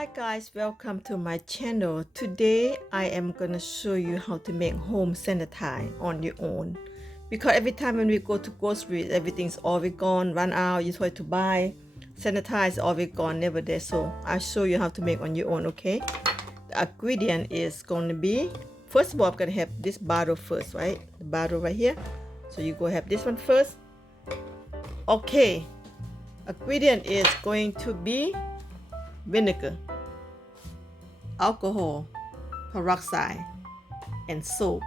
Hi guys, welcome to my channel. Today I am gonna show you how to make home sanitize on your own. Because every time when we go to groceries, everything's always gone, run out, you try to buy, sanitize always gone, never there. So I'll show you how to make on your own, okay? The ingredient is gonna be, first of all, I'm gonna have this bottle first, right? The bottle right here. So you go have this one first. Okay, ingredient is going to be vinegar, alcohol, peroxide, and soap.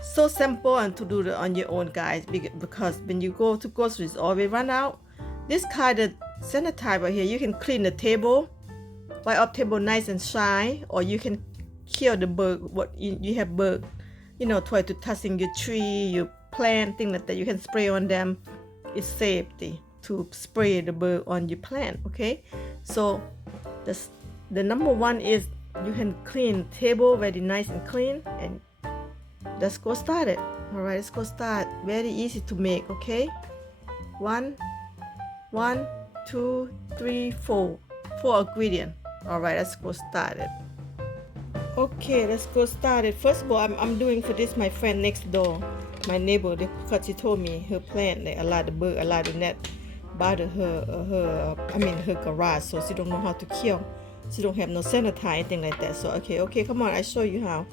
So simple and to do it on your own, guys, because when you go to groceries always run out. This kind of sanitizer right here, you can clean the table, wipe up table nice and shine, or you can kill the bug. What you have bug, try to touching your tree, your plant, thing like that, you can spray on them. It's safety to spray the bug on your plant. Okay, so the number one is you can clean table very nice and clean, and let's go start it. All right, let's go start. Very easy to make. Okay, one, two, three, four ingredient. All right, let's go start it. Okay, let's go start it. First of all, I'm doing for this my friend next door, my neighbor, because she told me her plant a lot of bug, a lot of net bother her garage, so she don't know how to kill. She don't have no sanitize, anything like that. So okay, come on, I show you how.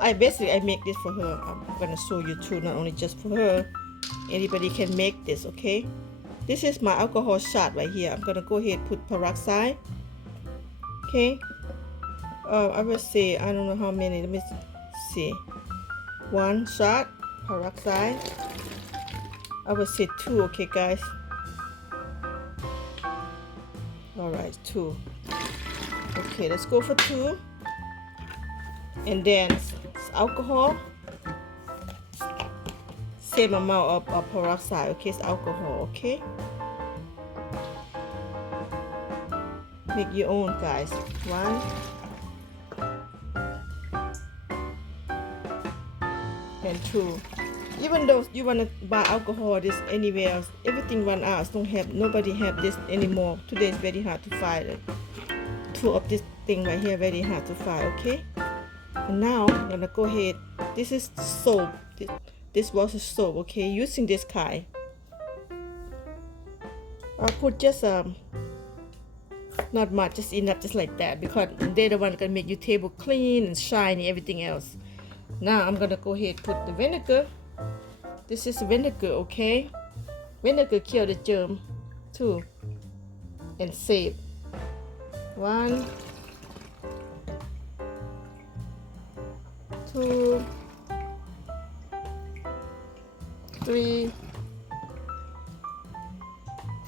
I make this for her. I'm gonna show you too, not only just for her. Anybody can make this. Okay, this is my alcohol shot right here. I'm gonna go ahead and put peroxide. Okay, I will say, I don't know how many, let me see, 1 shot peroxide. I will say 2. Okay guys, all right, 2. Okay, let's go for 2. And then alcohol, same amount of peroxide. Okay, it's alcohol. Okay, make your own, guys. 1 and 2. Even though you want to buy alcohol this anywhere else, everything run out. Nobody have this anymore. Today is very hard to find it. 2 of this thing right here, very hard to find. Okay, and now I'm gonna go ahead. This is soap. This was a soap. Okay, using this kind, I'll put just not much, just enough, just like that, because they're the one gonna make your table clean and shiny, everything else. Now I'm gonna go ahead and put the vinegar. This is vinegar. Okay, vinegar kill the germ too and save. 1, 2, 3,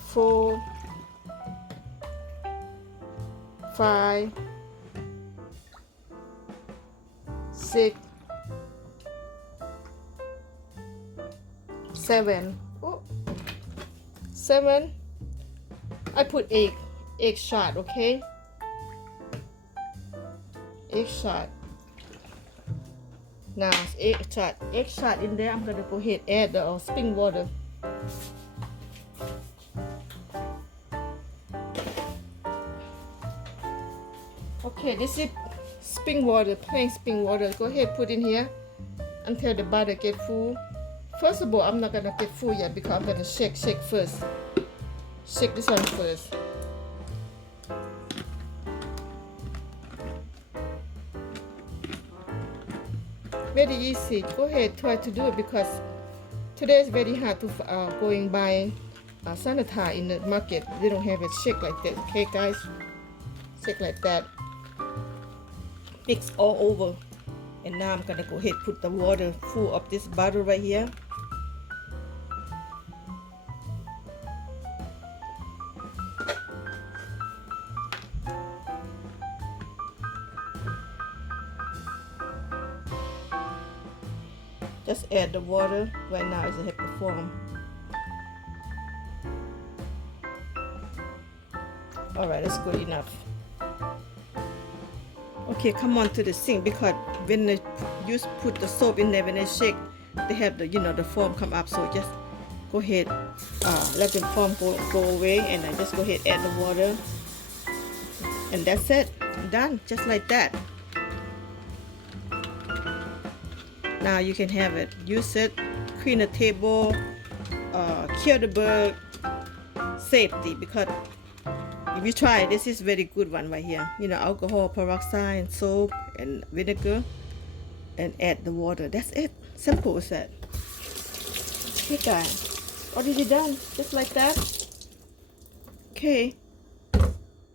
4, 5, 6, 7. 7. I put egg shot. Okay, egg shot. Now egg shot in there. I'm gonna go ahead and add the spring water. Okay, this is spring water, plain spring water. Go ahead, put in here until the butter get full. First of all, I'm not gonna get full yet because I'm gonna shake first. Shake this one first. Very easy. Go ahead, try to do it, because today is very hard to going by sanitize in the market. They don't have it shake like that. Okay guys, shake like that, mix all over. And now I'm gonna go ahead and put the water full of this bottle right here. Just add the water. Right now it's a happy form. Alright, that's good enough. Okay, come on to the sink, because when you put the soap in there, when they shake, they have the foam come up. So just go ahead, let the foam go away, and then just go ahead add the water. And that's it. Done. Just like that. Now you can have it. Use it. Clean the table. Kill the bug. Safety, because if you try, this is very good one right here. You know, alcohol peroxide and soap and vinegar, and add the water. That's it. Simple as that. Okay guys, already done. Just like that. Okay.